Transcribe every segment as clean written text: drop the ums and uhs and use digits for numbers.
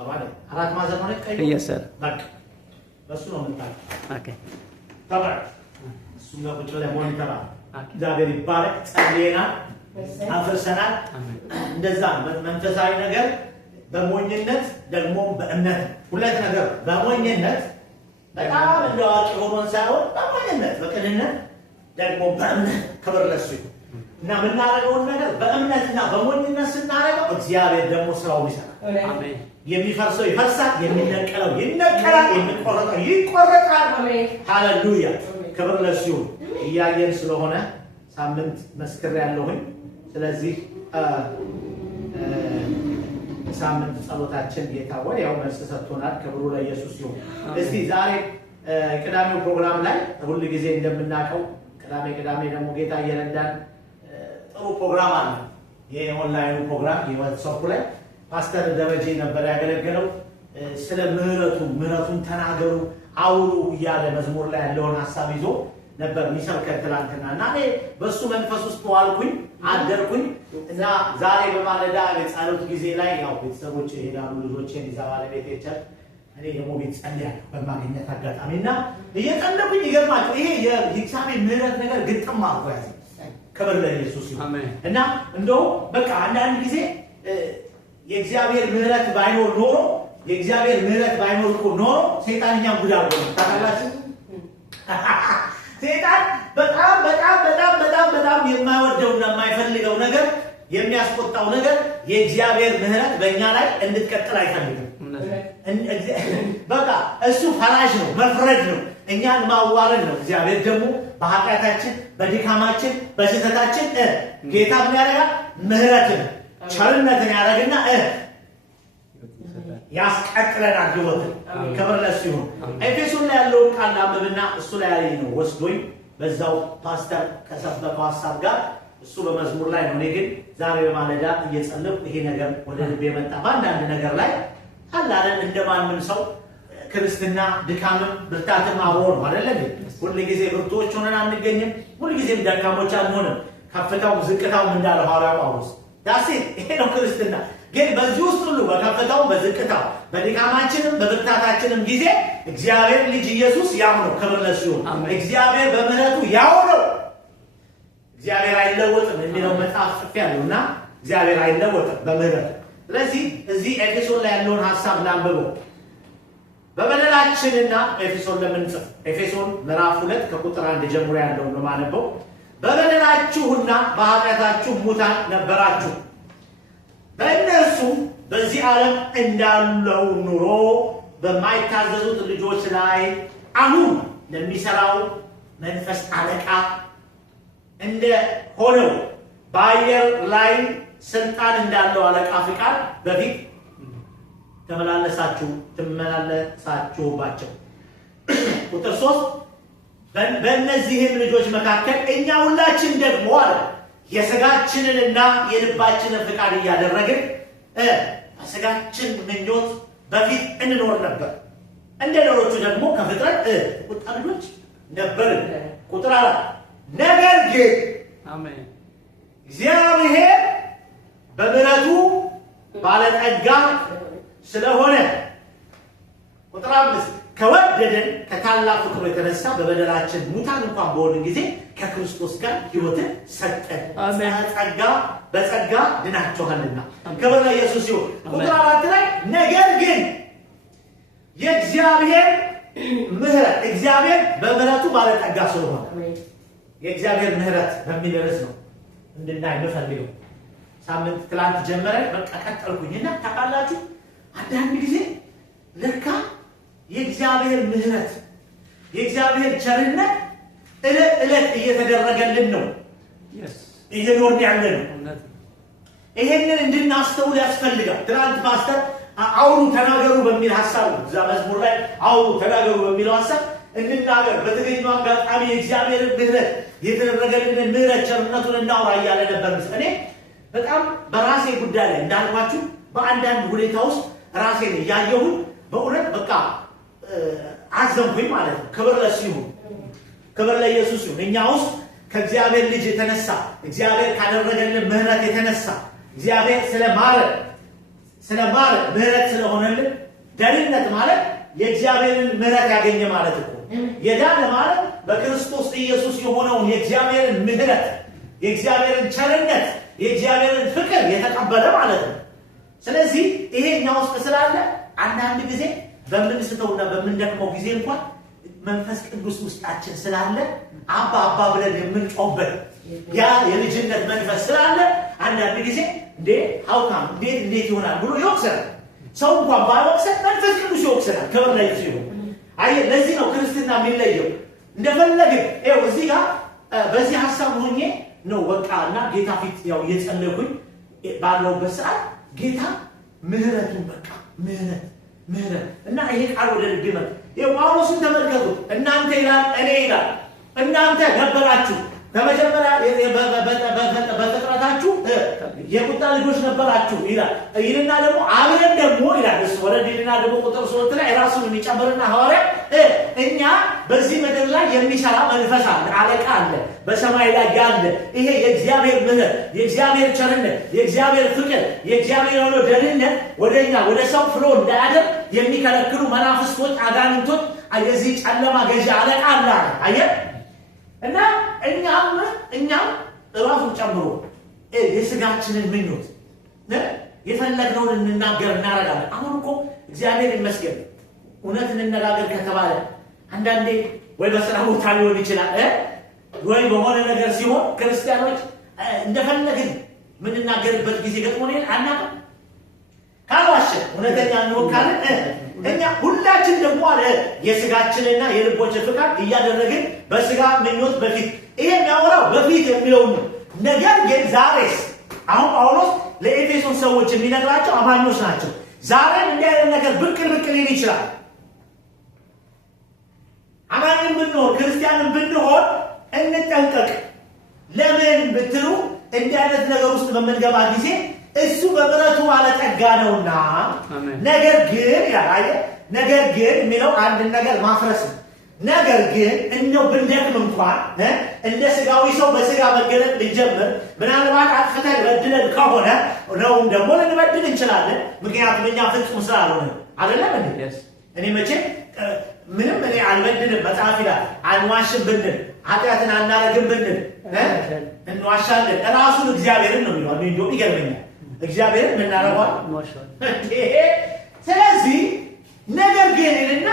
طبعا አራት ማዕዘን ሆነ ቀይ እየሰራ በቃ በሱ ነው የምታውቀው። ኦኬ طبعا እሱ ጋር ቁጭ ብለን ሞኒተር እግዚአብሔር ይባረክ ጸልየናል አፍርሰናል እንደዛ መንፈሳዊ ነገር በሞኝነት ደግሞ በእምነት ሁለት ነገር በሞኝነት በጣም እንደዋቂ ሆኖን ሳይሆን በሞኝነት በቅንነት ደግሞ በእምነት ክብር ለሱ እና የምናደርገውን ነገር በእምነትና በሞኝነት ስናደርገው እግዚአብሔር ደግሞ ስራውን ይሰራል። አሜን። የሚፈርሰው ይፈርሳል፣ የሚነቀለው ይነቀላል፣ የሚቆረጠው ይቆረጣል። አሜን። ሃሌሉያ ክብር ለሱ ይሁን። እያየን ስለሆነ ሳምንት መስክር ያለሁኝ ስለዚህ ሳምንት ጸሎታችን የታወቀ ያው መልስ ሰጥቶናል። ክብሩ ለኢየሱስ ይሁን። እስቲ ዛሬ ቅዳሜው ፕሮግራም ላይ ሁሉ ጊዜ እንደምናውቀው ቅዳሜ ደግሞ ጌታ እየረዳን ጥሩ ፕሮግራም አለ። የኦንላይኑ ፕሮግራም የዋትስአፕ ላይ ፓስተር ደረጀ ነበር ያገለገለው። ስለ ምህረቱን ተናገሩ አውሩ እያለ መዝሙር ላይ ያለውን ሐሳብ ይዞ ነበር የሚሰብከን ትላንትና እና እኔ በሱ መንፈስ ውስጥ ዋልኩኝ አደርኩኝ እና ዛሬ በማለዳ የጸሎት ጊዜ ላይ ያው ቤተሰቦች ይሄዳሉ ልጆቼን ይዛ ባለቤቴ ቸር እኔ ደግሞ ቤት ጸልያለሁ በማግኘት አጋጣሚና እየጸለይኩኝ ይገርማችሁ ይሄ የእግዚአብሔር ምህረት ነገር ግጥም አድርጎ ያዘ። ክብር ለኢየሱስ ይሁን እና እንደው በቃ አንዳንድ ጊዜ የእግዚአብሔር ምህረት ባይኖር ኖሮ ሰይጣን እኛን ጉድ አድርጎ ታውቃላችሁ። ሰይጣን በጣም የማይወደውና የማይፈልገው ነገር የሚያስቆጣው ነገር የእግዚአብሔር ምህረት በእኛ ላይ እንድትቀጥል አይፈልግም። በቃ እሱ ፈራጅ ነው፣ መፍረድ ነው፣ እኛን ማዋረድ ነው። እግዚአብሔር ደግሞ በኃጢአታችን በድካማችን በስህተታችን ጌታ ምን ያደርጋል? ምህረትን ቸርነትን ያደርግና ያስቀጥለናል ህይወትን። ክብር ለሱ ይሁን። ኤፌሶን ላይ ያለውን ቃል አንብብና እሱ ላይ ነው ወስዶኝ በዛው ፓስተር ከሰበከው ሐሳብ ጋር እሱ በመዝሙር ላይ ነው። እኔ ግን ዛሬ በማለዳ እየጸለይኩ ይሄ ነገር ወደ ልቤ መጣ። በአንዳንድ ነገር ላይ አላለን እንደማንም ሰው ክርስትና ድካምም ብርታትም አብሮ ነው አይደል? ሁሉ ጊዜ ብርቶች ሆነን አንገኝም፣ ሁሉ ጊዜም ደካሞች አንሆንም። ከፍታው ዝቅታው እንዳለ ሐዋርያው ጳውሎስ ዳሴ ይሄ ነው ክርስትና። ግን በዚህ ውስጥ ሁሉ በከፍታው በዝቅታው በድካማችንም በብርታታችንም ጊዜ እግዚአብሔር ልጅ ኢየሱስ ያው ነው። ክብር ለሱ ይሁን። እግዚአብሔር በምህረቱ ያው ነው። እግዚአብሔር አይለወጥም የሚለው መጽሐፍ ጽፌያለሁና እግዚአብሔር አይለወጥም በምህረቱ። ስለዚህ እዚህ ኤፌሶን ላይ ያለውን ሐሳብ ላንብበው። በበደላችንና ኤፌሶን ለምንጽፍ ኤፌሶን ምዕራፍ 2 ከቁጥር 1 ጀምሮ ያለውን ነው ማነበው። በበደላችሁና በኃጢአታችሁ ሙታን ነበራችሁ፣ በእነርሱም በዚህ ዓለም እንዳለው ኑሮ በማይታዘዙት ልጆች ላይ አሁን ለሚሰራው መንፈስ አለቃ እንደ ሆነው በአየር ላይ ስልጣን እንዳለው አለቃ ፍቃድ በፊት ተመላለሳችሁባቸው። ቁጥር 3 በእነዚህም ልጆች መካከል እኛ ሁላችን ደግሞ አለ የሥጋችንንና የልባችንን ፍቃድ እያደረግን በሥጋችን ምኞት በፊት እንኖር ነበር። እንደ ሌሎቹ ደግሞ ከፍጥረት ቁጣ ልጆች ነበርን። ቁጥር 4 ነገር ግን አሜን እግዚአብሔር በምሕረቱ ባለጠጋ ስለሆነ ቁጥር 5 ከወደደን ከታላቅ ፍቅሩ የተነሳ በበደላችን ሙታን እንኳን በሆንን ጊዜ ከክርስቶስ ጋር ሕይወትን ሰጠን። በጸጋ ድናችኋልና። ክብር ለኢየሱስ ይሁን። ቁጥር 4 ላይ ነገር ግን የእግዚአብሔር ምህረት እግዚአብሔር በምህረቱ ባለጠጋ ስለሆነ የእግዚአብሔር ምህረት በሚል ርዕስ ነው እንድናይ የምፈልገው። ሳምንት ትላንት ጀመረን በቃ ቀጠልኩኝና ታውቃላችሁ አንዳንድ ጊዜ ለካ የእግዚአብሔር ምህረት የእግዚአብሔር ቸርነት እለት እየተደረገልን ነው እየኖርን ያለነው። ይሄንን እንድናስተውል ያስፈልጋል። ትናንት ፓስተር አውሩ ተናገሩ በሚል ሐሳብ እዛ መዝሙር ላይ አውሩ ተናገሩ በሚለው ሐሳብ እንናገር፣ በተገኘው አጋጣሚ የእግዚአብሔር ምህረት የተደረገልን ምህረት ቸርነቱን እናውራ እያለ ነበር። እኔ በጣም በራሴ ጉዳይ ላይ እንዳልኳችሁ በአንዳንድ ሁኔታ ውስጥ ራሴን እያየሁ በእውነት በቃ አዘንኩኝ ማለት ነው። ክብር ለሱ ይሁን፣ ክብር ለኢየሱስ ይሁን። እኛ ውስጥ ከእግዚአብሔር ልጅ የተነሳ እግዚአብሔር ካደረገልን ምህረት የተነሳ እግዚአብሔር ስለማረ ምህረት ስለሆነልን ደህንነት ማለት የእግዚአብሔርን ምህረት ያገኘ ማለት እኮ የዳነ ማለት በክርስቶስ ኢየሱስ የሆነውን የእግዚአብሔርን ምህረት የእግዚአብሔርን ቸርነት የእግዚአብሔርን ፍቅር የተቀበለ ማለት ነው። ስለዚህ ይሄኛ ውስጥ ስላለ አንዳንድ ጊዜ በምንስተውና በምንደክመው ጊዜ እንኳን መንፈስ ቅዱስ ውስጣችን ስላለ አባ አባ ብለን የምንጮህበት ያ የልጅነት መንፈስ ስላለ አንዳንድ ጊዜ እንዴ ሀውካም እንዴት ይሆናል ብሎ ይወቅሰናል። ሰው እንኳን ባይወቅሰን መንፈስ ቅዱስ ይወቅሰናል። ክብር ላይ ሲሆን አየህ፣ ለዚህ ነው ክርስትና የሚለየው። እንደፈለግን ይኸው እዚህ ጋር በዚህ ሀሳብ ሆኜ ነው በቃና ጌታ ፊት ያው እየጸለይኩኝ ባለውበት ሰዓት ጌታ ምህረቱን በቃ ምህረት እና ይሄ ቃል ወደ ልብ ይመጣ። ጳውሎስን ተመልከቱ። እናንተ ይላል እኔ ይላል እናንተ ነበራችሁ በመጀመሪያ በፍጥረታችሁ የቁጣ ልጆች ነበራችሁ ይላል። ይልና ደግሞ አብረን ደግሞ ይላል እሱ ወረድልና ደግሞ ቁጥር 3 ላይ ራሱን የሚጨምርና ሐዋርያ እኛ በዚህ ምድር ላይ የሚሰራ መንፈስ አለ፣ አለቃ አለ በሰማይ ላይ ያለ ይሄ የእግዚአብሔር ምህረት የእግዚአብሔር ቸርነት የእግዚአብሔር ፍቅር የእግዚአብሔር የሆነ ደህንነት ወደኛ ወደ ሰው ፍሎ እንዳያደር የሚከለክሉ መናፍስቶች አጋንንቶች የዚህ ጨለማ ገዢ አለቃ አለ። አየህ እና እኛም ራሱን ጨምሮ የስጋችንን ምኞት የፈለግነውን እንናገር እናረጋለን። አሁን እኮ እግዚአብሔር ይመስገን እውነት እንነጋገር ከተባለ አንዳንዴ ወይ በስራ ቦታ ሊሆን ይችላል ወይ በሆነ ነገር ሲሆን ክርስቲያኖች እንደፈለግን ምንናገርበት ጊዜ ገጥሞን አናውቅም። ካዋሸ እውነተኛ እንወካለን። እኛ ሁላችን ደግሞ አለ የስጋችንና የልቦችን ፍቃድ እያደረግን በስጋ ምኞት በፊት ይሄ የሚያወራው በፊት የሚለው ነው። ነገር ግን ዛሬስ አሁን ጳውሎስ ለኤፌሶን ሰዎች የሚነግራቸው አማኞች ናቸው። ዛሬም እንዲህ አይነት ነገር ብቅ ሊል ይችላል። አማኝም ብንሆን ክርስቲያንም ብንሆን እንጠንቀቅ። ለምን ብትሉ እንዲህ አይነት ነገር ውስጥ በምንገባ ጊዜ እሱ በምሕረቱ ባለጠጋ ነውና ነገር ግን የሚለው አንድ ነገር ማፍረስ ነው። ነገር ግን እንደው ብንደክም እንኳን እንደ ስጋዊ ሰው በስጋ መገለጥ ልንጀምር ምናልባት አጥፍተን በድለን ከሆነ ነው ደግሞ ልንበድል እንችላለን። ምክንያቱም እኛ ፍጹም ስላልሆነ አይደለም እንዴ? እኔ መቼም ምንም እኔ አልበድልም መጽሐፍ ይላል። አንዋሽም ብንል ኃጢአትን አናረግም ብንል እንዋሻለን። ራሱን እግዚአብሔርን ነው የሚለው። እንደውም ይገርመኛል እግዚአብሔርን ምናረጋው ስለዚህ ነገር ግን እና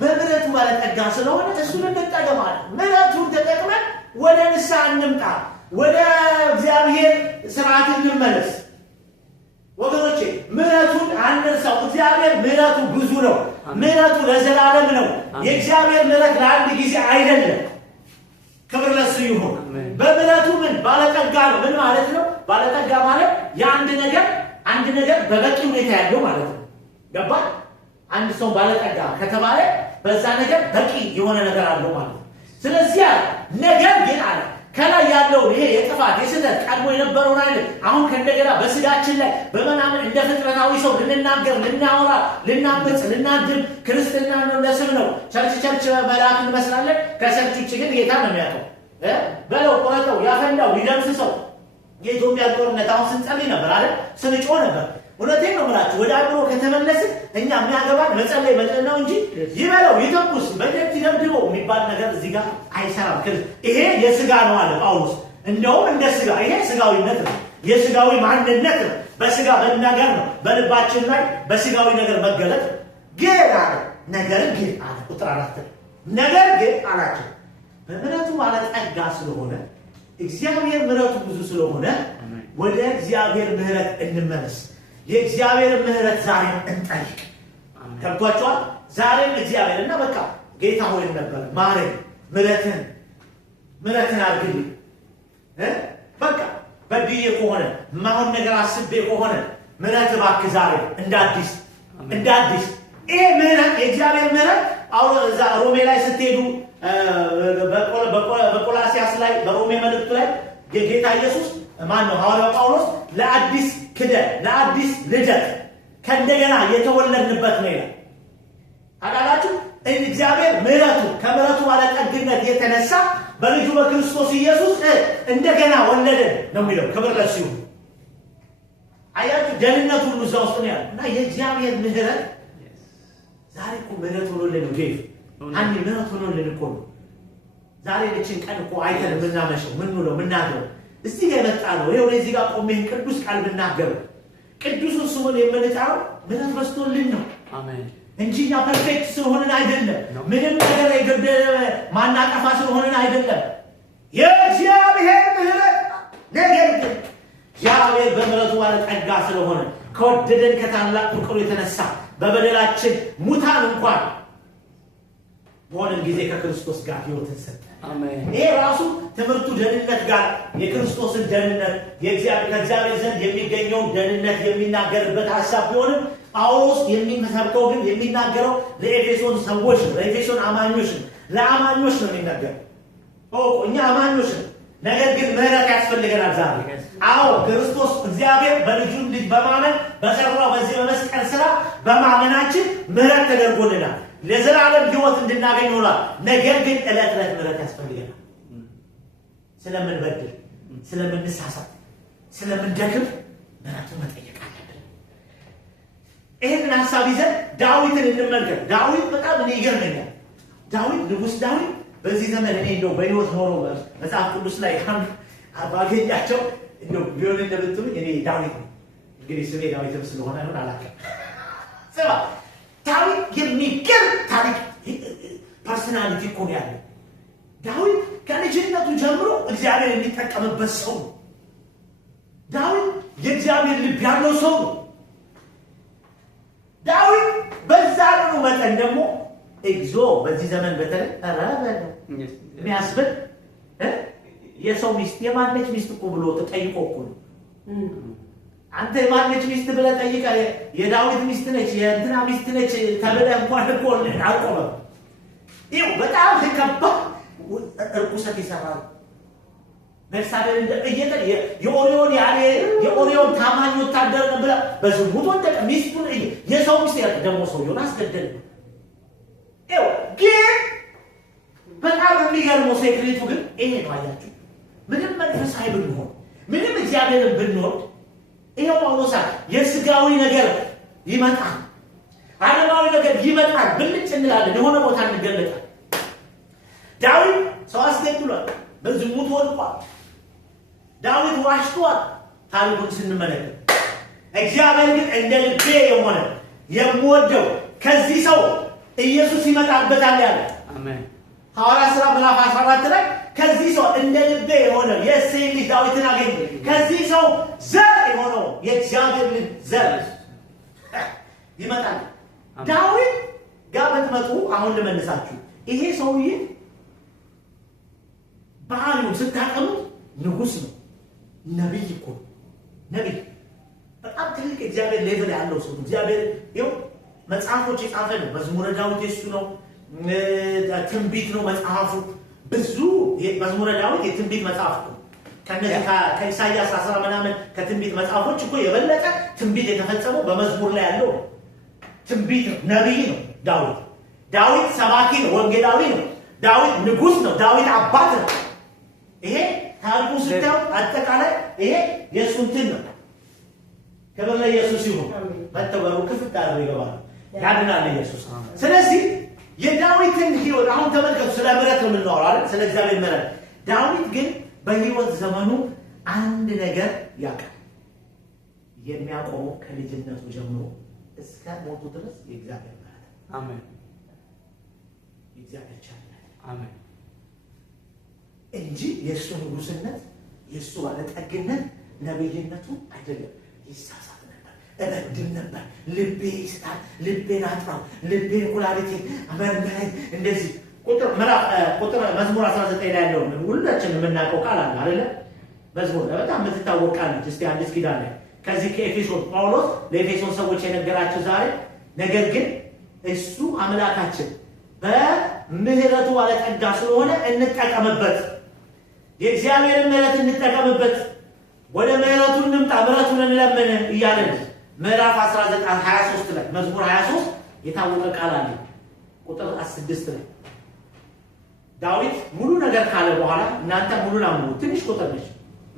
በምሕረቱ ባለጠጋ ስለሆነ እሱን እንጠቀማለን። ምሕረቱን ተጠቅመን ወደ ንስሐ እንምጣ፣ ወደ እግዚአብሔር ስርዓት እንመለስ። ወገኖቼ ምሕረቱን አንርሳው። እግዚአብሔር ምሕረቱ ብዙ ነው። ምሕረቱ ለዘላለም ነው። የእግዚአብሔር ምሕረት ለአንድ ጊዜ አይደለም። ክብር ለእሱ ይሁን። በምሕረቱ ምን ባለጠጋ ነው። ምን ማለት ነው? ባለጠጋ ማለት የአንድ ነገር በበቂ ሁኔታ ያለው ማለት ነው። ገባ? አንድ ሰው ባለጠጋ ከተባለ በዛ ነገር በቂ የሆነ ነገር አለው ማለት ነው። ስለዚህ ነገር ግን አለ ከላይ ያለው ይሄ የጥፋት የስህተት ቀድሞ የነበረውን አይደል አሁን ከእንደገና በስጋችን ላይ በመናምን እንደ ፍጥረታዊ ሰው ልንናገር፣ ልናወራ፣ ልናምጽ፣ ልናድም ክርስትና ነው ለስም ነው። ቸርች መልአክ እንመስላለን። ከሰርች ውጭ ግን ጌታ ነው የሚያውቀው። በለው ቆረጠው፣ ያፈንዳው፣ ይደምስሰው። የኢትዮጵያ ጦርነት አሁን ስንጸልይ ነበር አይደል? ስንጮህ ነበር። እውነቴን ነው የምላችሁ። ወደ አእምሮ ከተመለስን እኛ የሚያገባን መጸለይ ነው እንጂ ይበለው ይተኩስ በደት ይደብድበው የሚባል ነገር እዚህ ጋር አይሰራም። ይሄ የስጋ ነው አለ ጳውሎስ። እንደውም እንደ ስጋ ይሄ ስጋዊነት ነው፣ የስጋዊ ማንነት ነው። በስጋ መናገር ነው፣ በልባችን ላይ በስጋዊ ነገር መገለጥ ግን አለ። ነገር ግን አለ ቁጥር 4 ነገር ግን አላቸው በምሕረቱ ባለጠጋ ስለሆነ እግዚአብሔር ምሕረቱ ብዙ ስለሆነ ወደ እግዚአብሔር ምሕረት እንመለስ። የእግዚአብሔር ምሕረት ዛሬ እንጠይቅ። ከብቷቸዋል። ዛሬም እግዚአብሔር እና በቃ ጌታ ሆይ ነበር ማረኝ፣ ምሕረትን አድርግልኝ። በቃ በድዬ ከሆነ ማሁን ነገር አስቤ ከሆነ ምሕረት እባክህ ዛሬ እንዳዲስ ይሄ ምሕረት የእግዚአብሔር ምሕረት አሁን እዛ ሮሜ ላይ ስትሄዱ በቆላሲያስ ላይ በሮሜ መልእክቱ ላይ የጌታ ኢየሱስ ማን ነው ሐዋርያው ጳውሎስ ለአዲስ ክደት ለአዲስ ልደት ከእንደገና የተወለድንበት ነው ይላል። አቃላችሁ እግዚአብሔር ምሕረቱ ከምሕረቱ ባለጠግነት የተነሳ በልጁ በክርስቶስ ኢየሱስ እንደገና ወለደን ነው የሚለው። ክብር ለእሱ ይሁን። አያችሁ ደህንነቱ ሁሉ እዛ ውስጥ ነው ያለው እና የእግዚአብሔር ምሕረት ዛሬ እኮ ምህረት ሆኖልን ነው ጌፍ አንዴ ምህረት ሆኖልን እኮ ነው ዛሬ ለችን ቀን እኮ አይተን ምናመሸው ምን ነው ምናገረው እዚህ ጋር መጣ ነው ይሄው እዚህ ጋር ቆሜ ቅዱስ ቃል ብናገረው ቅዱሱን ስሙን የምንጠራው ምህረት በስቶልን ነው አሜን እንጂ ያ ፐርፌክት ስለሆነን አይደለም ምንም ነገር የገደለ ማናቀፋ ስለሆነን አይደለም የእግዚአብሔር ምህረት ነገር ግን እግዚአብሔር በምህረቱ ባለጠጋ ስለሆነ ከወደደን ከታላቅ ፍቅሩ የተነሳ በበደላችን ሙታን እንኳን በሆነን ጊዜ ከክርስቶስ ጋር ሕይወትን ሰጠ አሜን ይሄ ራሱ ትምህርቱ ደህንነት ጋር የክርስቶስን ደህንነት ከእግዚአብሔር ዘንድ የሚገኘው ደህንነት የሚናገርበት ሐሳብ ቢሆንም ጳውሎስ የሚመሰብከው ግን የሚናገረው ለኤፌሶን ሰዎች ነው ለኤፌሶን አማኞች ነው ለአማኞች ነው የሚናገረው እኛ አማኞች ነው ነገር ግን ምህረት ያስፈልገናል ዛሬ አዎ ክርስቶስ እግዚአብሔር በልጁ ልጅ በማመን በሰራው በዚህ በመስቀል ሥራ በማመናችን ምህረት ተደርጎልናል ለዘላለም ሕይወት እንድናገኝ ሆኗል ነገር ግን ዕለት ዕለት ምህረት ያስፈልገናል ስለምንበድል ስለምንሳሳት ስለምንደክም ምህረቱን መጠየቅ አለብን ይሄንን ሐሳብ ይዘን ዳዊትን እንመልከት ዳዊት በጣም እኔ ይገርመኛል ዳዊት ንጉሥ ዳዊት በዚህ ዘመን እኔ እንደው በሕይወት ኖሮ መጽሐፍ ቅዱስ ላይ ባገኛቸው እንደው ቢሆን እንደምትሉኝ እኔ ዳዊት ነው እንግዲህ ስሜ ዳዊትም ስለሆነ ነው አላውቅም ስማ ዳዊት የሚገርም ታሪክ ፐርሰናሊቲ እኮ ነው ያለው ዳዊት ከልጅነቱ ጀምሮ እግዚአብሔር የሚጠቀምበት ሰው ነው ዳዊት የእግዚአብሔር ልብ ያለው ሰው ነው ዳዊት በዛ ነው መጠን ደግሞ ኤግዞ በዚህ ዘመን በተለይ አራበለ የሚያስብል የሰው ሚስት የማነች ሚስት እኮ ብሎ ተጠይቆ እኮ ነው አንተ የማነች ሚስት ብለህ ጠይቀ የዳዊት ሚስት ነች የእንትና ሚስት ነች ተብለህ እንኳን እኮ አልቆመም ይኸው በጣም ከባድ እርኩሰት ይሰራል በሳደን እንደየተ የኦሪዮን ታማኝ ወታደር ነበር በዝሙት ወደቀ ሚስቱን የሰው ሚስት ደግሞ ሰውየውን አስገደለ ይኸው ግን በጣም የሚገርመው ሴክሬቱ ግን ይሄ ነው አያችሁ ምንም መንፈሳዊ ብንሆን ምንም እግዚአብሔርን ብንወድ ይሄው ጳውሎስ የሥጋዊ ነገር ይመጣል ዓለማዊ ነገር ይመጣል ብልጭ እንላለን የሆነ ቦታ እንገለጣል ዳዊት ሰው አስገድሏል በዝሙት ወድቋል ዳዊት ዋሽቷል ታሪኩን ስንመለከት እግዚአብሔር ግን እንደ ልቤ የሆነ የምወደው ከዚህ ሰው ኢየሱስ ይመጣበታል ያለ አሜን ሐዋርያት ሥራ ምዕራፍ 14 ላይ ከዚህ ሰው እንደ ልቤ የሆነ የእሴይ ልጅ ዳዊትን አገኘ ከዚህ ሰው ዘር የሆነው የእግዚአብሔር ልጅ ዘር ይመጣል ዳዊት ጋር ብትመጡ አሁን ልመልሳችሁ ይሄ ሰውዬ ባህሪውን ስታቀሙት ንጉሥ ነው ነብይ እኮ ነብይ በጣም ትልቅ እግዚአብሔር ሌቭል ያለው ሰው እግዚአብሔር ይኸው መጽሐፎች የጻፈ ነው መዝሙረ ዳዊት የሱ ነው ትንቢት ነው መጽሐፉ ብዙ መዝሙረ ዳዊት የትንቢት መጽሐፍ ነው ከነዚህ ከኢሳይያስ 10 ምናምን ከትንቢት መጽሐፎች እኮ የበለጠ ትንቢት የተፈጸመው በመዝሙር ላይ ያለው ትንቢት ነው ነብይ ነው ዳዊት ሰባኪ ነው ወንጌላዊ ነው ዳዊት ንጉሥ ነው ዳዊት አባት ነው ይሄ ታሪኩ ስታው አጠቃላይ ይሄ የሱ እንትን ነው ከበለ ኢየሱስ ይሁን መተባሩ ክፍት አድርጎ ይገባል ያድናል ኢየሱስ ስለዚህ የዳዊትን ሕይወት አሁን ተመልከቱ ስለ ምህረት ነው የምናወራው አይደል ስለ እግዚአብሔር ምህረት ዳዊት ግን በሕይወት ዘመኑ አንድ ነገር ያውቃል የሚያቆመው ከልጅነቱ ጀምሮ እስከ ሞቱ ድረስ የእግዚአብሔር ምህረት አሜን የእግዚአብሔር ቸርነት አሜን እንጂ የእሱ ንጉሥነት የእሱ ባለጠግነት ነብይነቱ አይደለም ይሳሳት ነበር እበድል ነበር ልቤ ይስታል ልቤን አጥራው ልቤን ኩላሊቴን አመርመረኝ እንደዚህ ቁጥር መዝሙር 19 ላይ ያለው ሁላችንም የምናውቀው ቃል አለ አይደለ መዝሙር በጣም የምትታወቅ ቃል ነች እስቲ አንድ ኪዳን ላይ ከዚህ ከኤፌሶን ጳውሎስ ለኤፌሶን ሰዎች የነገራቸው ዛሬ ነገር ግን እሱ አምላካችን በምህረቱ ባለጠጋ ስለሆነ እንጠቀምበት የእግዚአብሔርን ምህረት እንጠቀምበት ወደ ምህረቱ እንምጣ ምህረቱን እንለምን እያለን ምዕራፍ 19 23 ላይ መዝሙር 23 የታወቀ ቃል አለ ቁጥር 16 ላይ ዳዊት ሙሉ ነገር ካለ በኋላ እናንተ ሙሉ ናሙ ትንሽ ቁጥር ነች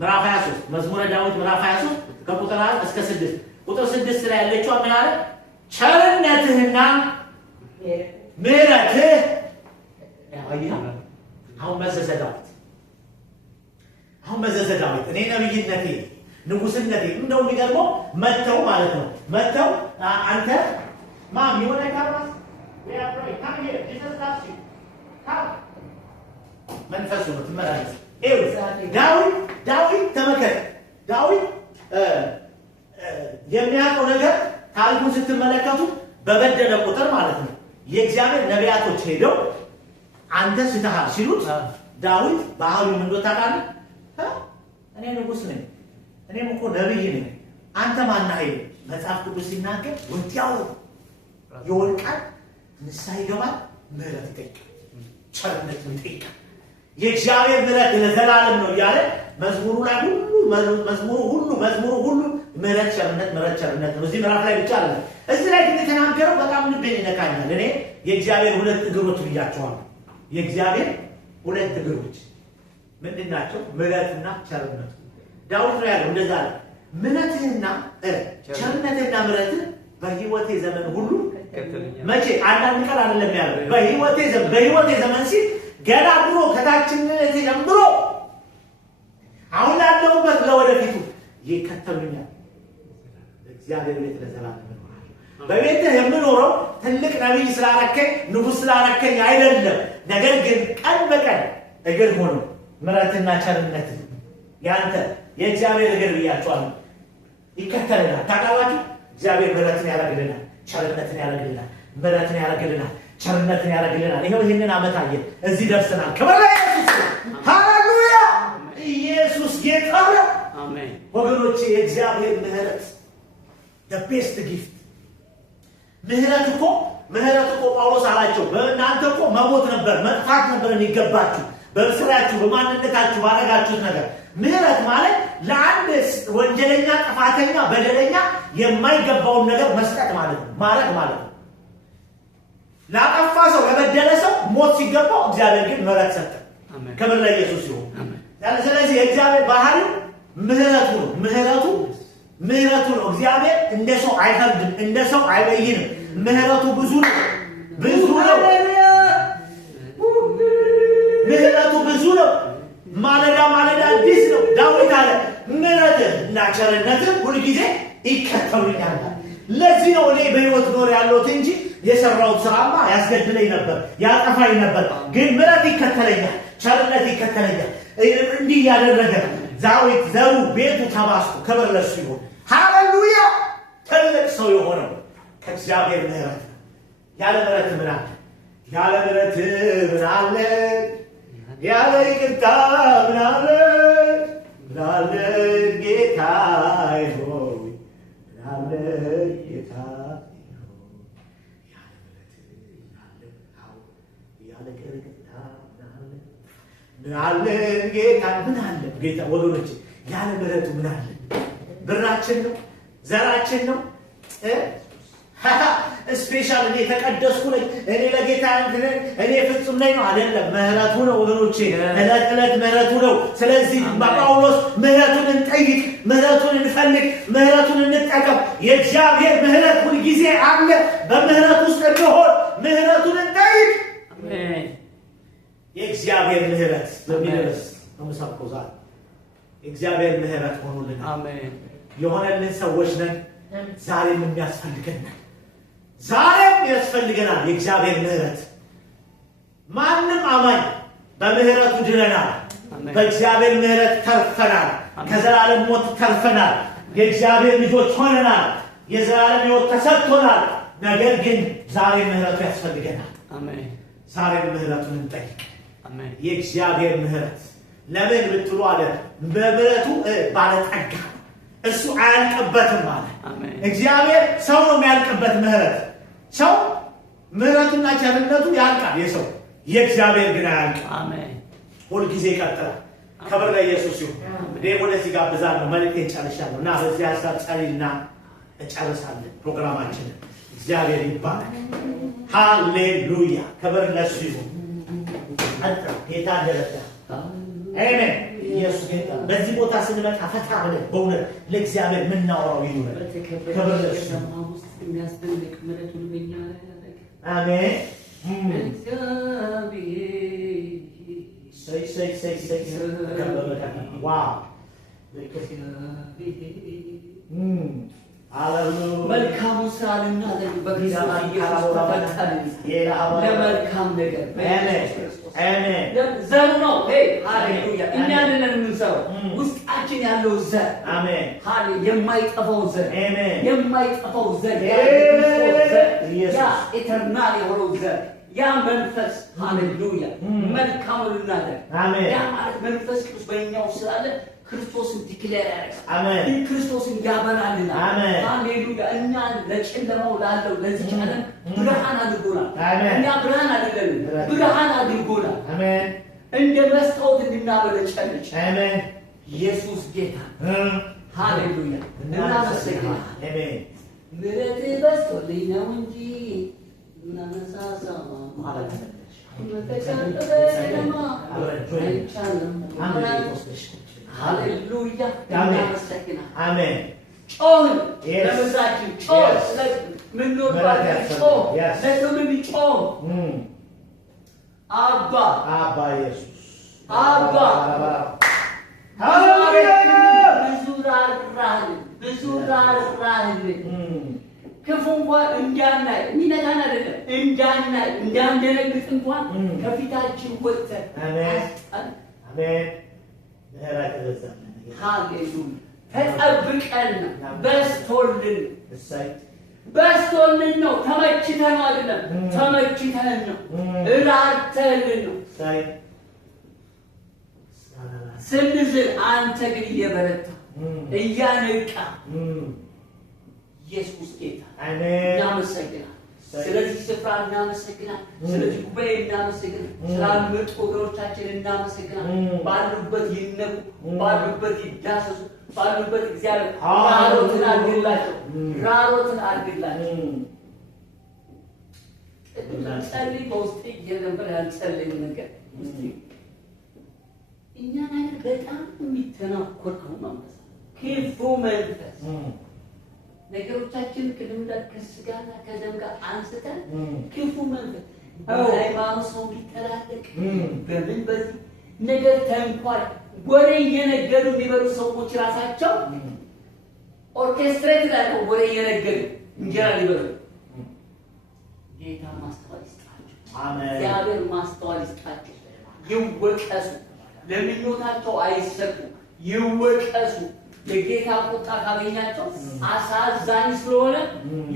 ምዕራፍ 23 መዝሙረ ዳዊት ምዕራፍ 23 ከቁጥር 1 እስከ 6 ቁጥር 6 ላይ ያለችው ምን አለ ቸርነትህና ምህረትህ አሁን መዘዘ ዳዊት እኔ ነብይነቴ ንጉስነቴ እንደው የሚገርመው መተው ማለት ነው መተው አንተ ማም የሆነ ካርማስ መንፈሱ ነው ትመላለስ ዳዊት ተመከረ ዳዊት የሚያውቀው ነገር ታሪኩን ስትመለከቱ በበደለ ቁጥር ማለት ነው የእግዚአብሔር ነቢያቶች ሄደው አንተ ስተሃል ሲሉት ዳዊት ባህሉ ምን እንደታቃለ እኔ ንጉስ ነኝ እኔም እኮ ነብይ ነኝ አንተ ማን ነህ መጽሐፍ ቅዱስ ሲናገር ወዲያው ይወልቃል ንስሐ ይገባል ምህረት ይጠይቃል ቸርነት ይጠይቃል የእግዚአብሔር ምህረት ለዘላለም ነው እያለ መዝሙሩ ሁሉ ምህረት ቸርነት ነው እዚህ ምዕራፍ ላይ ብቻ አይደለም እዚህ ላይ ግን የተናገረው በጣም ልቤን ይነካኛል እኔ የእግዚአብሔር ሁለት እግሮች ብያቸዋለሁ የእግዚአብሔር ሁለት እግሮች ምንድናቸው ምህረትና ቸርነት ዳዊት ነው ያለው እንደዛ ነው ምህረትና ቸርነትና ምህረት በህይወቴ ዘመን ሁሉ መቼ አንዳንድ ቀን አይደለም ያለው በህይወቴ ዘመን ሲል ገና ድሮ ከታችነት ጀምሮ አሁን ያለውበት ለወደፊቱ ይከተሉኛል እግዚአብሔር ቤት ለዘላለም ነው በቤትህ የምኖረው ትልቅ ነብይ ስላረከኝ ንጉስ ስላረከኝ አይደለም ነገር ግን ቀን በቀን እግር ሆኖ ምህረትና ቸርነት ያንተ የእግዚአብሔር እግር ብያቸዋለሁ ይከተለናል ታውቃላችሁ እግዚአብሔር ምህረትን ያደርግልናል ቸርነትን ያደርግልናል ምህረትን ያደርግልናል ቸርነትን ያደርግልናል ይሄንን አመት አየን እዚህ ደርሰናል ክብር ለኢየሱስ ሃሌሉያ ኢየሱስ ጌታ ነው አሜን ወገኖቼ የእግዚአብሔር ምህረት the best gift ምህረት እኮ ጳውሎስ አላቸው በእናንተ እኮ መሞት ነበር መጥፋት ነበር የሚገባችሁ በስራችሁ በማንነታችሁ ባረጋችሁት ነገር ምህረት ማለት ለአንድ ወንጀለኛ ጥፋተኛ በደለኛ የማይገባውን ነገር መስጠት ማለት ነው ማረግ ማለት ነው ላጠፋ ሰው ለበደለ ሰው ሞት ሲገባው እግዚአብሔር ግን ምህረት ሰጠ ክብር ለኢየሱስ ይሁን ስለዚህ የእግዚአብሔር ባህሪው ምህረቱ ነው እግዚአብሔር እንደ ሰው አይፈርድም እንደ ሰው አይበይንም ምህረቱ ብዙ ነው ምህረቱ ብዙ ነው ማለዳ አዲስ ነው ዳዊት አለ ምህረትና ቸርነትህ ሁሉ ጊዜ ይከተሉኛል ለዚህ ነው እኔ በህይወት ኖር ያለሁት እንጂ የሰራሁት ስራማ ያስገድለኝ ነበር ያጠፋኝ ነበር ግን ምህረት ይከተለኛል ቸርነት ይከተለኛል እንዲህ ያደረገ ዳዊት ዘሩ ቤቱ ተባስቶ ክብር ለእሱ ይሁን ሃሌሉያ ትልቅ ሰው የሆነው ከእግዚአብሔር ምህረት ያለ ምህረት ምን አለ ያለ ይቅርታ ምን አለ ጌታዬ ሆይ ምን አለ ጌታዬ ያለ ይቅርታ ምን አለ ጌታ ወገኖች ያለ ምህረቱ ምን አለ ብራችን ነው ዘራችን ነው ስፔሻል እኔ ተቀደስኩ ነኝ እኔ ለጌታ እኔ ፍጹም ነኝ ነው አይደለም ምህረቱ ነው ወገኖቼ እለት ምህረቱ ነው ስለዚህ በጳውሎስ ምህረቱን እንጠይቅ ምህረቱን እንፈልግ ምህረቱን እንጠቀም የእግዚአብሔር ምህረት ሁሉ ጊዜ አለ በምህረት ውስጥ እንሆን ምህረቱን እንጠይቅ አሜን የእግዚአብሔር ምህረት በሚደርስ ነው ዛሬ የእግዚአብሔር ምህረት ሆኖልን አሜን የሆነልን ሰዎች ነን ዛሬም ያስፈልገናል የእግዚአብሔር ምህረት ማንም አማኝ በምህረቱ ድነናል በእግዚአብሔር ምህረት ተርፈናል ከዘላለም ሞት ተርፈናል የእግዚአብሔር ልጆች ሆነናል የዘላለም ሕይወት ተሰጥቶናል ነገር ግን ዛሬ ምህረቱ ያስፈልገናል አሜን ዛሬ ምህረቱን እንጠይቅ አሜን የእግዚአብሔር ምህረት ለምን ብትሉ አለ በምህረቱ ባለጠጋ እሱ አያልቅበትም ማለት እግዚአብሔር ሰው ነው የሚያልቅበት ምህረት ሰው ምህረቱና ቸርነቱ ያልቃል የሰው የእግዚአብሔር ግን አያልቅም አሜን ሁሉ ጊዜ ይቀጥላል ክብር ለኢየሱስ ይሁን ወደዚህ ጋብዛለሁ መልእክቴን ጨርሻለሁ እና በዚህ ሐሳብ ጸልይና እጨርሳለሁ ፕሮግራማችንን እግዚአብሔር ይባረክ ሃሌሉያ ክብር ለእሱ ይሁን ጌታ ደረጃ አሜን ኢየሱስ ጌታ በዚህ ቦታ ስንመጣ ፈታ ብለን በእውነት ለእግዚአብሔር ምናወራው ይሁን ክብር ለእሱ የሚያስፈልግ ምሕረቱን በእኛ ላይ ያደርግ አሜን መልካሙ ስራ ልናደርግ በክርስቶስ ኢየሱስ ተፈጠርን ለመልካም ነገር ዘሩ ነው። ሃሌሉያ! እኛ አይደለን የምንሰራው፣ ውስጣችን ያለው ዘር የማይጠፋው ዘር የማይጠፋው ዘር ያ ኢተርናል የሆነው ዘር ያ መንፈስ ሃሌሉያ! መልካሙን ልናደርግ ያ ማለት መንፈስ ቅዱስ በእኛው ስላለ ክርስቶስን ዲክሌር ያደርጋል። ክርስቶስን ያበራልናል። ሃሌሉያ! እኛ ለጨለማው ላለው ለዚህ ዓለም ብርሃን አድርጎናል። እኛ ብርሃን አይደለንም፣ ብርሃን አድርጎናል። አሜን። እንደ መስታወት እንድናበለጨልጭ። አሜን። ኢየሱስ ጌታ ሃሌሉያ! እናመሰግናለን። አሜን። ምሕረት በዝቶልኝ ነው እንጂ እናመሳሳማ ማለት ነው። ሃሌሉያ! አሜን። ጮህ ለምሳችን ጮህ ለምንኖርባት ጮህ ለትውልድ ጮህ አባ ኢየሱስ አባ ብዙ ራራህልን ክፉ እንኳን እንዳናይ የሚነካን አይደለም እንዳናይ እንዳንደነግጥ እንኳን ከፊታችን ወጥተህ አሜን። ሃሌሉያ! ተጠብቀን በስቶልን ነው። ተመችተን አይደለም፣ ተመችተን ነው። እራርተልን ነው ስንዝል፣ አንተ ግን እየበረታ እያነቃ ኢየሱስ ጌታ እናመሰግናለን። ስለዚህ ስፍራ እናመሰግናለን። ስለዚህ ጉባኤ እናመሰግናለን። ስላልመጡ ወገኖቻችን እናመሰግናለን። ባሉበት ይነቁ፣ ባሉበት ይዳሰሱ፣ ባሉበት እግዚአብሔር ራሮትን አድርግላቸው። ጸልይ በውስጤ እየነበር ያልጸለይ ነገር እኛን አይነት በጣም የሚተናኮር መንፈስ ክፉ መንፈስ ነገሮቻችን ቅድምዳት ከስጋና ከደም ጋር አንስተን ክፉ መንፈስ ሃይማኖት ሰው ቢጠላለቅ በምን በዚህ ነገር ተንኳል ወሬ እየነገሩ የሚበሉ ሰዎች ራሳቸው ኦርኬስትሬት ላይ ነው ወሬ እየነገሩ እንጀራ ሊበሉ። ጌታ ማስተዋል ይስጣቸው። አሜን። እግዚአብሔር ማስተዋል ይስጣቸው። ይወቀሱ፣ ለምኞታቸው አይሰጡ፣ ይወቀሱ። የጌታ ቁጣ ካገኛቸው አሳዛኝ ስለሆነ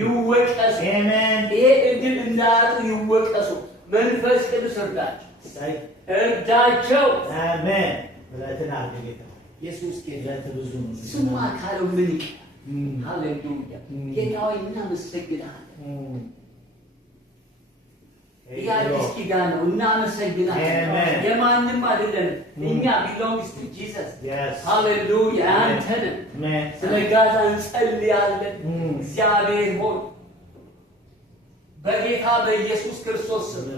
ይወቀሱ። አሜን። ይሄ እድል እንዳያጡ ይወቀሱ። መንፈስ ቅዱስ እርዳቸው። አሜን። ብለትና ጌታ ኢየሱስ ጌታ ብዙ ነው። ስማ ካለው ምን ይቀር? ሃሌሉያ! ጌታ ሆይ እናመሰግናለን። የአዲስ ኪዳን ነው። እናመሰግናለን። የማንም አይደለም። እኛ ቢሎንግስ ቱ ጂሰስ። ሃሌሉያ! አንተ ነህ። ስለ ጋዛ እንጸልያለን። እግዚአብሔር ሆይ በጌታ በኢየሱስ ክርስቶስ ስም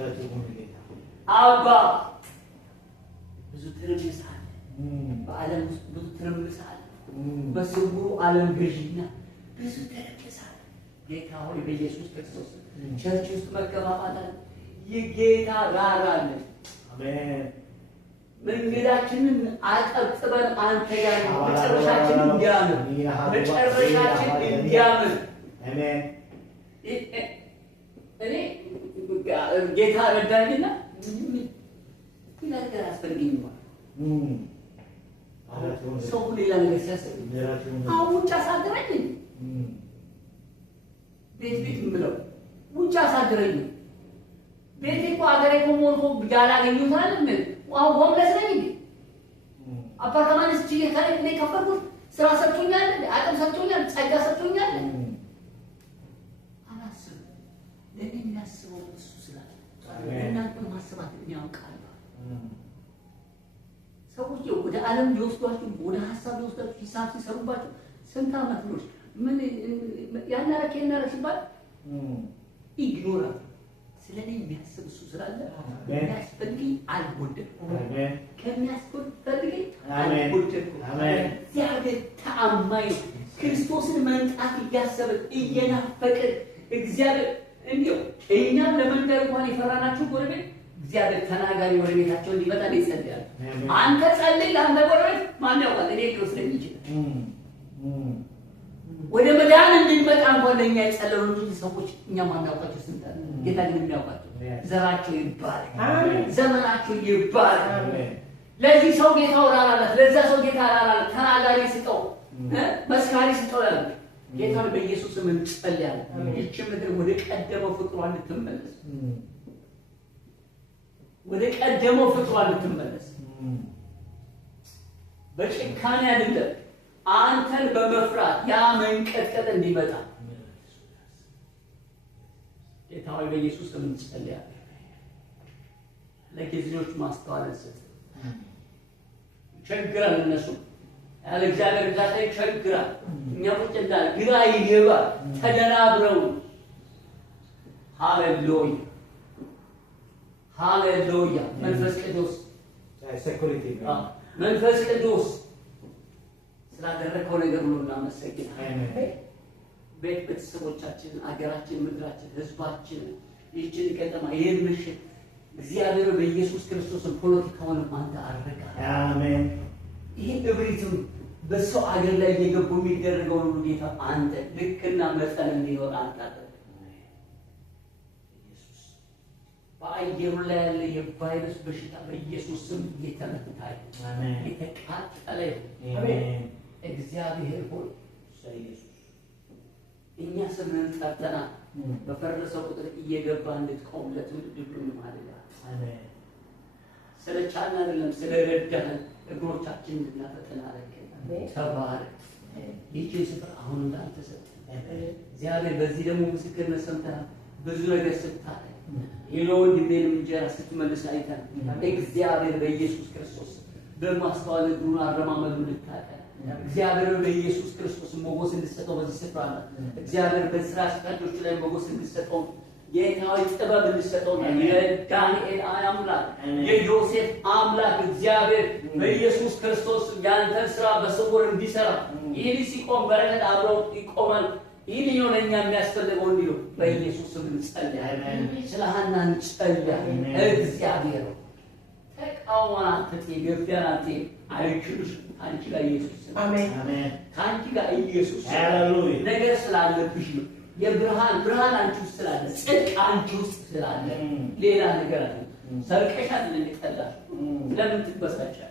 አባ ብዙ ትርምስ አለ፣ በዓለም ውስጥ ብዙ ትርምስ አለ፣ በስውሩ ዓለም ገዥና ብዙ ትርምስ አለ። ጌታ ሆይ በኢየሱስ ክርስቶስ ቸርች ውስጥ መገባባት አለ። የጌታ ራራለን። አሜን። መንገዳችንን አጠብጥበን አንተ ጋር መጨረሻችንን እንዲያምር አሜን። እኔ ጌታ ረዳኝና ነገር አስፈልግኝ ሰው ሌላ ነገር ሲያስብ አሁን ውጭ አሳድረኝ ቤት የምለው ውጭ አሳድረኝ ቤቴ እኮ አገሬ እኮ ሞልቶ ያላገኙት አይደል? አሁን ሆምለስ ነኝ እንዴ? አፓርታማንስ ጂዬ ካለ እኔ ከፈርኩት ስራ ሰጥቶኛል፣ አቅም ሰጥቶኛል፣ ጸጋ ሰጥቶኛል። አላስብ ለኔ የሚያስበው እሱ ስላለ እናንተ ማሰባት ያውቃል። ሰዎች ወደ ዓለም ሊወስዷችሁ ወደ ሐሳብ ሊወስዷችሁ ሂሳብ ሲሰሩባችሁ ስንት ዓመት ነው? ምን ያናረከና ሲባል ኢግኖራንት ስለኔ የሚያስብ እሱ ስላለ የሚያስፈልገኝ አልጎደልኩም። ከሚያስፈልገኝ አልጎደልኩም። እግዚአብሔር ተአማኝ ክርስቶስን መንጣት እያሰብን እየናፈቅን እግዚአብሔር እንዲሁ እኛም ለመንገር እንኳን የፈራናችሁ ጎረቤት እግዚአብሔር ተናጋሪ ወደ ቤታቸው እንዲመጣ ይጸልያል። አንተ ጸልይ ለአንተ ጎረቤት ማን ያውቃል? እኔ ሊወስደኝ ይችላል። ወደ መዳን እንድንመጣ እንኳን ለእኛ የጸለሉ ሰዎች እኛ ማናውቃቸው ስንት አለ። ጌታ ግን የሚያውቃቸው ዘራቸው ይባረክ፣ ዘመናቸው ይባረክ። ለዚህ ሰው ጌታው ራራለት፣ ለዛ ሰው ጌታ ራራለት። ተናጋሪ ስጠው፣ መስካሪ ስጠው ያለ ጌታን በኢየሱስ ስም እንጸልያለን። ይህች ምድር ወደ ቀደመው ፍቅሯ እንድትመለስ፣ ወደ ቀደመው ፍቅሯ እንድትመለስ በጭካኔ አይደለም አንተን በመፍራት ያ መንቀጥቀጥ እንዲመጣ ጌታ ሆይ በኢየሱስ ስም እንጸልያለን። ለጊዜዎች ማስተዋልን ስጥ። ቸግራል፣ እነሱ ያለ እግዚአብሔር እርዳታ ቸግራል። እኛ ቁጭ እንዳለ ግራ ይገባል፣ ተደናብረው። ሃሌሉያ ሃሌሉያ። መንፈስ ቅዱስ መንፈስ ቅዱስ ስላደረከው ነገር ሁሉ እናመሰግናለን። ቤተሰቦቻችን፣ አገራችን፣ ምድራችን፣ ህዝባችን ይህችን ከተማ ይህን ምሽት እግዚአብሔር በኢየሱስ ክርስቶስን ፖለቲካውን አንተ አረጋ። አሜን። ይህን እብሪትም በሰው አገር ላይ እየገቡ የሚደረገውን ሁሉ ጌታ አንተ ልክና መጠን እንዲኖር አንተ አደረግ። በአየሩ ላይ ያለ የቫይረስ በሽታ በኢየሱስ ስም እየተመታ የተቃጠለ እግዚአብሔር ሆይ እኛ ስምህን ጠርተናል። በፈረሰው ቁጥር እየገባ እንድትቆም ለትውልድ ሁሉ ማለት ነው። ስለቻልን አይደለም ስለረዳህን እግሮቻችን እንድናፈጥን አደረግን። ተባረክ። ይህች ስፍራ አሁን እንዳንተ ሰጠ እግዚአብሔር። በዚህ ደግሞ ምስክርነት ሰምተናል። ብዙ ነገር ስታደርግ የወንድሜን እንጀራ ስትመልስ አይተን እግዚአብሔር በኢየሱስ ክርስቶስ በማስተዋል እግሩን አረማመዱ እንድታቀል እግዚአብሔር በኢየሱስ ክርስቶስ ሞገስ እንድትሰጠው በዚህ ስፍራ ነው። እግዚአብሔር በስራ አስኪያጆች ላይ ሞገስ እንድትሰጠው ጌታዊ ጥበብ እንድትሰጠው የዳንኤል አምላክ የዮሴፍ አምላክ እግዚአብሔር በኢየሱስ ክርስቶስ ያንተን ስራ በስውር እንዲሰራ ይህ ሲቆም በረከት አብረው ይቆማል። ይህ ነው ለኛ የሚያስፈልገው እንዲሉ በኢየሱስ ስም እንጸልያለን። ስለ ሐና እንጸልያለን። እግዚአብሔር ተቃዋማት ተገፍያናት አይችሉሽ አንቺ ጋር ኢየሱስ አሜን አሜን። አንቺ ጋር ኢየሱስ ሃሌሉያ። ነገር ስላለብሽ ነው የብርሃን ብርሃን አንቺ ውስጥ ስላለ ጽድቅ አንቺ ውስጥ ስላለ ሌላ ነገር አለ። ሰርቀሻል ለንቀላሽ ለምን ትበሳጫለሽ?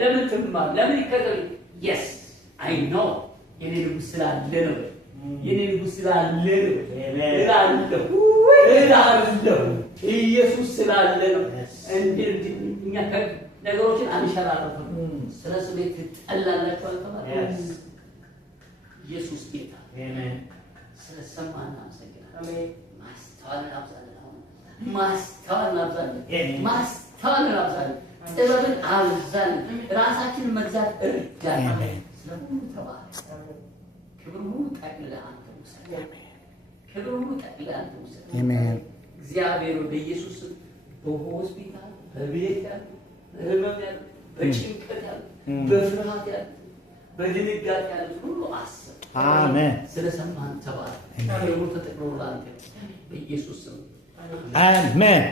ለምን ትማር? ለምን ይከተል? yes I know የኔ ንጉስ ስላለ ነው። የኔ ንጉስ ስላለ ነው። እላለሁ ኢየሱስ ስላለ ነው። እኛ ነገሮችን አንሸራረፍም። ስለ ስሜ ትጠላላችሁ አልተባለም። ኢየሱስ ጌታ አሜን። ስለሰማን እናመሰግናለን። አሜን። ማስተዋልን አብዛለን። ማስተዋልን አብዛለን። ማስተዋልን አብዛለን። ጥበብን አብዛለን። ራሳችንን መግዛት እርዳን። ስለሁሉ ተባረክ። ክብር ሁሉ ጠቅልለህ አንተ ውሰድ። ክብር ሁሉ ጠቅልለህ አንተ ውሰድ። አሜን። እግዚአብሔር በኢየሱስ በሆስፒታል በቤት ያለ በህመም ያለ በጭንቀት ያለ በፍርሃት ያለ በድንጋጤ ያለ ሁሉ አስብ። አሜን። ስለሰማን ተባረክ። ክብር ሁሉ ተጠቅልሎ ለአንተ በኢየሱስ ስም አሜን።